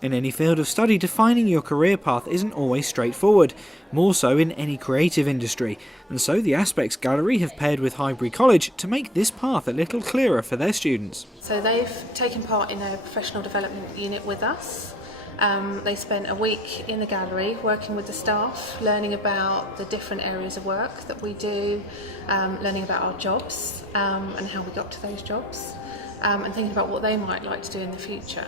In any field of study, defining your career path isn't always straightforward, more so in any creative industry, and so the Aspex Gallery have paired with Highbury College to make this path a little clearer for their students. So they've taken part in a professional development unit with us. They spent a week in the gallery working with the staff, learning about the different areas of work that we do, learning about our jobs and how we got to those jobs, and thinking about what they might like to do in the future.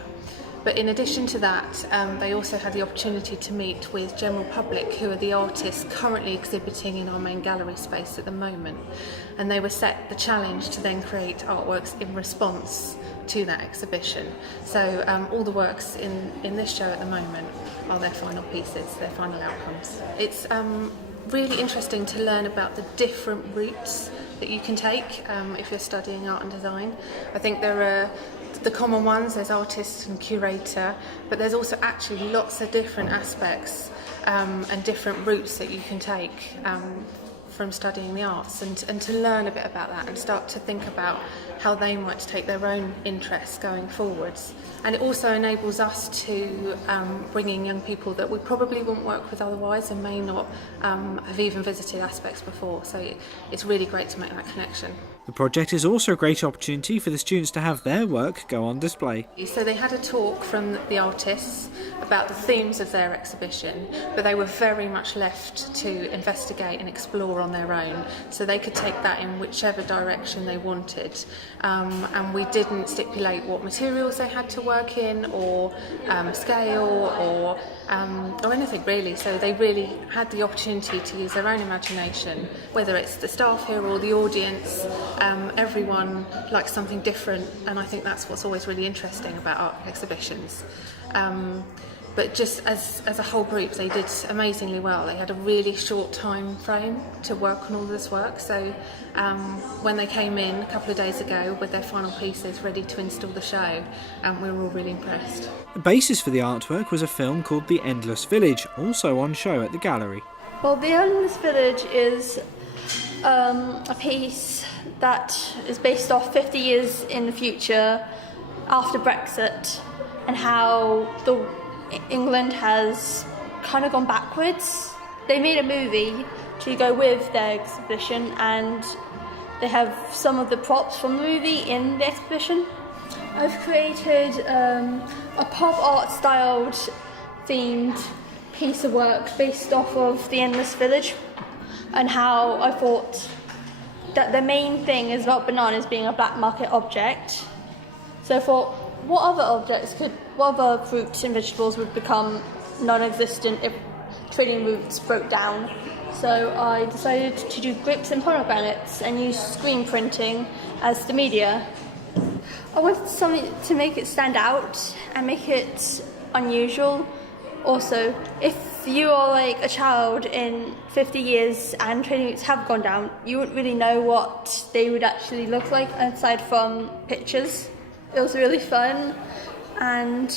But in addition to that, they also had the opportunity to meet with general public who are the artists currently exhibiting in our main gallery space at the moment. And they were set the challenge to then create artworks in response to that exhibition. So all the works in this show at the moment are their final pieces, their final outcomes. It's really interesting to learn about the different routes that you can take if you're studying art and design. I think there are the common ones, there's artist and curator, but there's also actually lots of different aspects and different routes that you can take from studying the arts, and to learn a bit about that and start to think about how they might take their own interests going forwards. And it also enables us to bring in young people that we probably wouldn't work with otherwise and may not have even visited Aspex before, so it's really great to make that connection. The project is also a great opportunity for the students to have their work go on display. So they had a talk from the artists about the themes of their exhibition, but they were very much left to investigate and explore on their own, so they could take that in whichever direction they wanted. And we didn't stipulate what materials they had to work in, or scale, or anything really. So they really had the opportunity to use their own imagination, whether it's the staff here or the audience. Everyone likes something different, and I think that's what's always really interesting about art exhibitions. But just as a whole group, they did amazingly well. They had a really short time frame to work on all this work, so when they came in a couple of days ago with their final pieces ready to install the show, we were all really impressed. The basis for the artwork was a film called The Endless Village, also on show at the gallery. Well, The Endless Village is a piece that is based off 50 years in the future after Brexit, and how England has kind of gone backwards. They made a movie to go with their exhibition, and they have some of the props from the movie in the exhibition. I've created a pop art styled themed piece of work based off of The Endless Village, and how I thought that the main thing is about bananas being a black market object. So I thought, what other fruits and vegetables would become non-existent if trading routes broke down? So I decided to do grapes and pomegranates and use screen printing as the media. I wanted something to make it stand out and make it unusual. Also, if you are like a child in 50 years and trading routes have gone down, you wouldn't really know what they would actually look like aside from pictures. It was really fun, and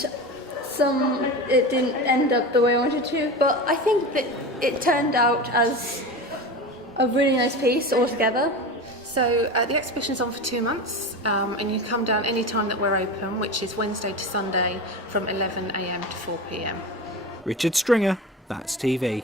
it didn't end up the way I wanted to, but I think that it turned out as a really nice piece altogether. So the exhibition's on for 2 months, and you come down any time that we're open, which is Wednesday to Sunday from 11 AM to 4 PM. Richard Stringer, That's TV.